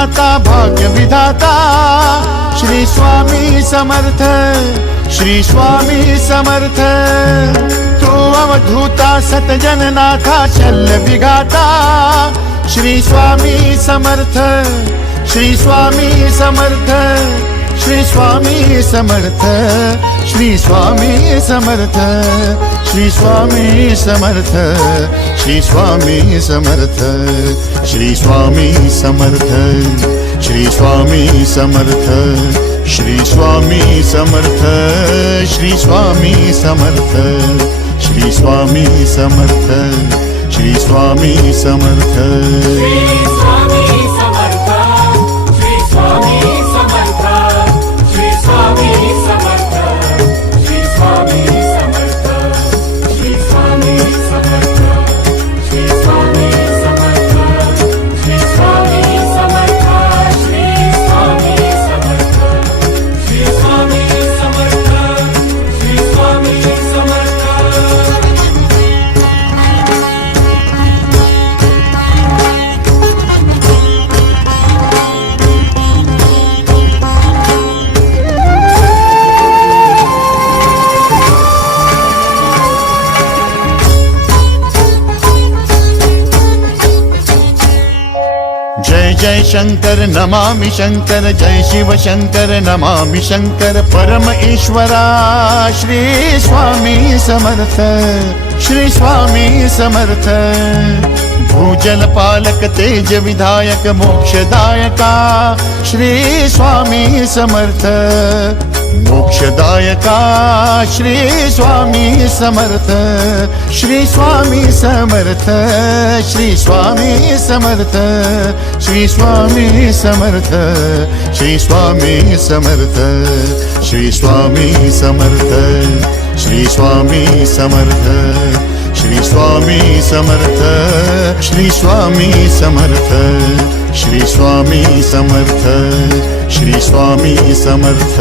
त्राता भाग्य विधाता श्री स्वामी समर्थ, श्री स्वामी समर्थ। तू अवधूता सतजननाथा शल्य विघाता श्री स्वामी समर्थ, श्री स्वामी समर्थ, श्री स्वामी समर्थ, श्री स्वामी समर्थ, श्री स्वामी समर्थ, श्री स्वामी समर्थ, श्री स्वामी समर्थ, श्री स्वामी समर्थ, श्री स्वामी समर्थ, श्री स्वामी समर्थ, श्री स्वामी समर्थ, श्री स्वामी समर्थ। जय जय शंकर नमामि शंकर, जय शिव शंकर नमामि शंकर। परम ईश्वरा श्री स्वामी समर्थ, श्री स्वामी समर्थ। भूजल पालक तेज विधायक मोक्षदायका श्री स्वामी समर्थ, मोक्षदायका श्री स्वामी समर्थ, श्री स्वामी समर्थ, श्री स्वामी समर्थ, श्री स्वामी समर्थ, श्री स्वामी समर्थ, श्री स्वामी समर्थ, श्री स्वामी समर्थ, श्री स्वामी समर्थ, श्री स्वामी समर्थ, श्री स्वामी समर्थ, श्री स्वामी समर्थ।